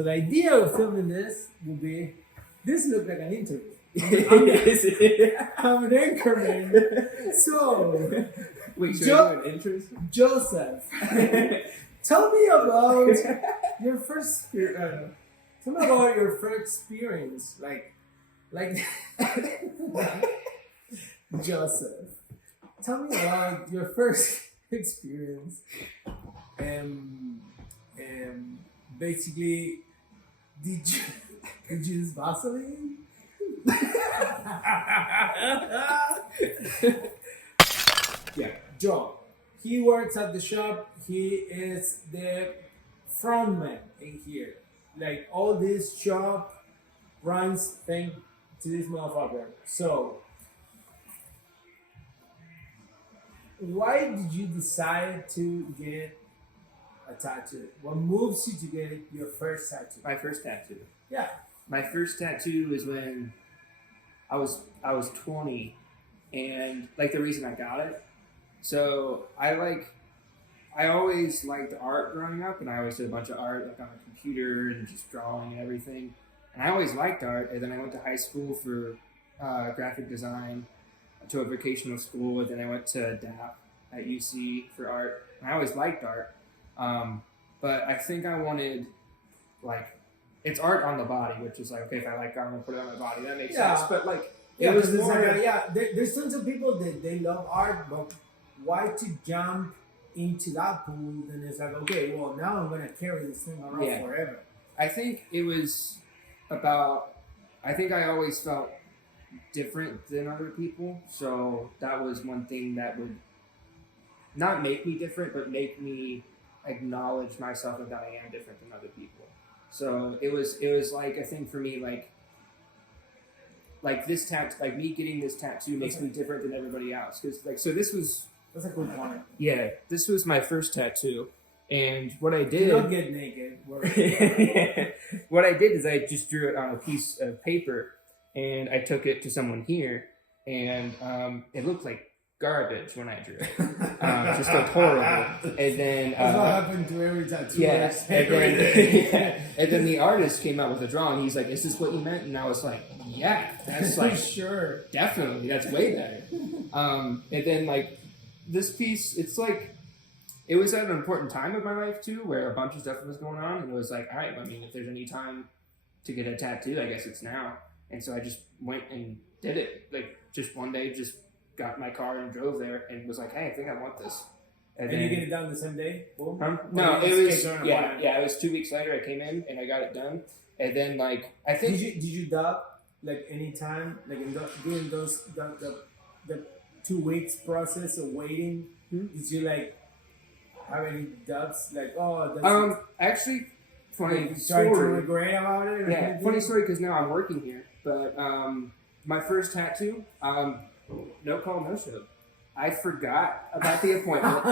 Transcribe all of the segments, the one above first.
So the idea of filming this would be, this looked like an interview. I'm an anchorman. So, wait, should I do an intro? Joseph, tell me about your first. Tell me about your first experience, like Joseph. Tell me about your first experience. Basically, did you use Vaseline? Yeah, Joe. He works at the shop. He is the frontman in here. Like all this shop runs thanks to this motherfucker. So, why did you decide to get a tattoo? What moves you to get your first tattoo? My first tattoo. Yeah. My first tattoo is when I was 20, and like the reason I got it. So I always liked art growing up, and I always did a bunch of art like on a computer and just drawing and everything. And I always liked art. And then I went to high school for graphic design, to a vocational school, and then I went to DAP at UC for art. And I always liked art, but I think I wanted it's art on the body, which is like, okay, if I like art, I'm gonna put it on my body. That makes sense. But it was more. There's tons of people that they love art, but why to jump into that pool? Then it's like, okay, well now I'm gonna carry this thing around forever. I think it was about. I think I always felt different than other people, so that was one thing that would not make me different, but make me acknowledge myself that I am different than other people. So it was like, I think for me, like this tattoo, like me getting this tattoo makes me different than everybody else. Cause so this was, that's a good point. Yeah, this was my first tattoo. And what I did, don't get naked. What I did is I just drew it on a piece of paper, and I took it to someone here, and it looked like garbage when I drew it. It just looked horrible. And then that's what happened to every tattoo. Yeah, and then the artist came out with a drawing. He's like, "Is this what you meant?" And I was like, "Yeah, that's like sure, definitely, that's way better." And then this piece, it's like it was at an important time of my life too, where a bunch of stuff was going on, and it was like, all right, I mean, if there's any time to get a tattoo, I guess it's now. And so I just went and did it. Like just one day, just got in my car and drove there, and was like, hey, I think I want this. And then, you get it done the same day? No, it was it was 2 weeks later. I came in and I got it done, and then I think did you dub any time during those the 2 weeks process of waiting? Did you have any dubs actually funny story? To regret about it? Yeah, funny story because now I'm working here, but my first tattoo, no call, no show. I forgot about the appointment.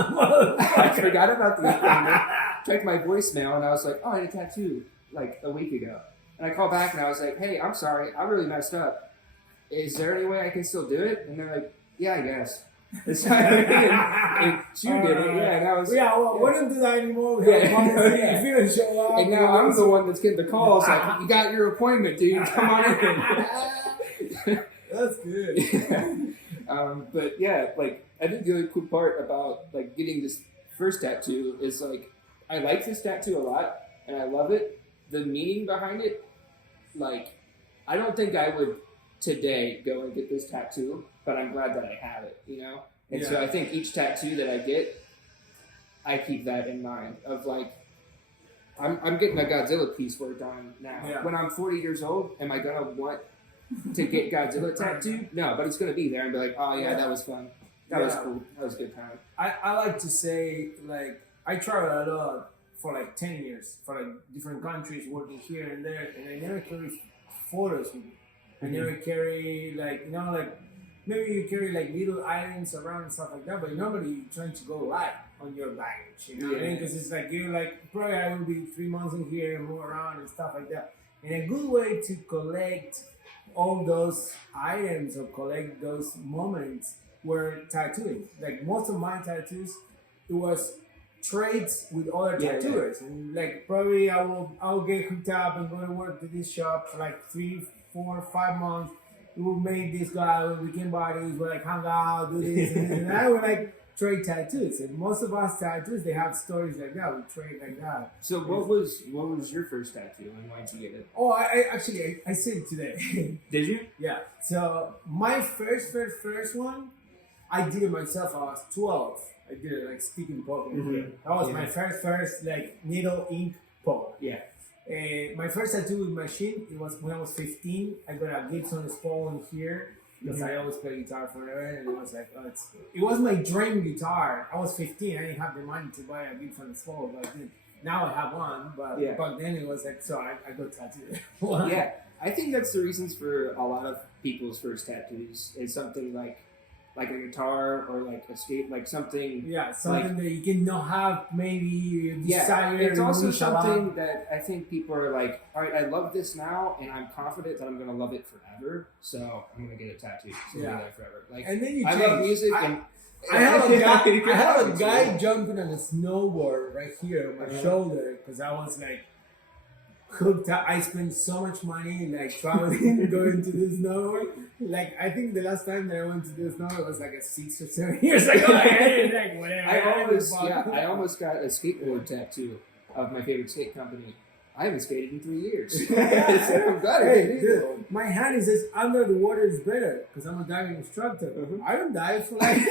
Checked my voicemail, and I was like, oh, I had a tattoo a week ago. And I called back, and I was like, hey, I'm sorry, I really messed up. Is there any way I can still do it? And they're like, yeah, I guess. And you did it, yeah. And I was, we don't do that anymore. If you don't show up, and now I'm the one that's getting the calls. Like, you got your appointment, dude. Come on in. That's good. But yeah, I think the really cool part about getting this first tattoo is I like this tattoo a lot and I love it. The meaning behind it, I don't think I would today go and get this tattoo, but I'm glad that I have it, And so I think each tattoo that I get, I keep that in mind of I'm getting a Godzilla piece worked on now. Yeah. When I'm 40 years old, am I gonna want to get Godzilla tattooed? No, but it's gonna be there and be like, oh yeah, that was fun. That was cool. That was a good time. I like to say I traveled a lot for 10 years for different countries, working here and there, and I never carry photos with me. I never carry maybe you carry little items around and stuff like that, but normally you're trying to go light on your baggage, you know what I mean? Because it's you're probably I will be 3 months in here and move around and stuff like that. And a good way to collect all those items or collect those moments were tattooing. Most of my tattoos, it was trades with other Yeah, tattooers, and like probably I'll get hooked up and go to work to this shop for like 3, 4, 5 months. We will make this guy, we became buddies, we like hang out, do this, and I would like trade tattoos. And most of us tattoos, they have stories like that. We trade like that. So what was your first tattoo and why did you get it? Oh, I actually I said it today. Did you? Yeah. So my first one, I did it myself. I was 12. I did it like speaking poker. Mhm. That was Yeah. my first like needle ink poker. Yeah. My first tattoo with machine, it was when I was 15. I got a Gibson Spawn here because I always play guitar forever, and it was like, it was my dream guitar. I was 15. I didn't have the money to buy a Gibson Spawn, but now I have one. But Yeah. back then it was like, so I got tattooed. Yeah, I think that's the reasons for a lot of people's first tattoos is something like a guitar or like a skate, like something. Yeah, something that you can not have maybe desire. It's also wish something about. that I think people are like, all right, I love this now, and I'm confident that I'm gonna love it forever, so I'm gonna get a tattoo. So Yeah. be there forever. Like, And then you I change. love music, and I have a guy. It I have a happens, guy man. jumping on a snowboard right here on my shoulder because I was like hooked up. I spent so much money like traveling, going to do snowboard. Like I think the last time that I went to do snowboard was like a 6 or 7 years ago. Like whatever. I almost got a skateboard tattoo of my favorite skate company. I haven't skated in 3 years. So I'm glad I did. Dude, my hand says under the water is better because I'm a diving instructor. I don't dive for like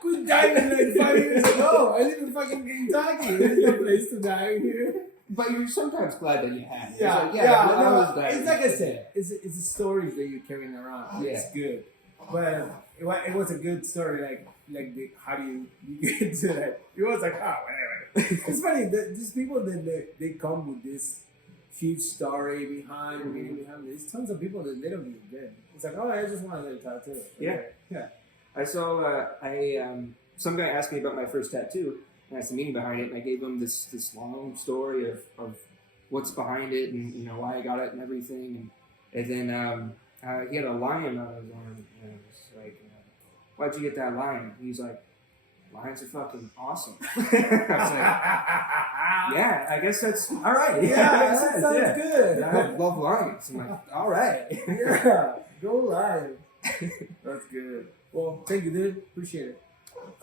quit diving like 5 years ago. I live in fucking Kentucky. There's no place to dive here. But you're sometimes glad that you had it. Yeah, It's like, I was no, diving. it's like I said, it's the stories that you're carrying around. Yeah. It's good, but it was a good story. How do you get to that? It was like whatever. It's funny that these people that they come with this huge story behind, meaning behind. There's tons of people that they don't even get. It's like, I just want to get a tattoo. Yeah. Yeah. I saw some guy asked me about my first tattoo, and that's the meaning behind it, and I gave him this long story of what's behind it and why I got it and everything, and then he had a lion on his arm, and I was like, why'd you get that lion? He's like, lions are fucking awesome. I was like, yeah, I guess that's all right. Yeah, that sounds good. I love lions. I'm like, all right. Yeah, go live. That's good. Well, thank you, dude. Appreciate it.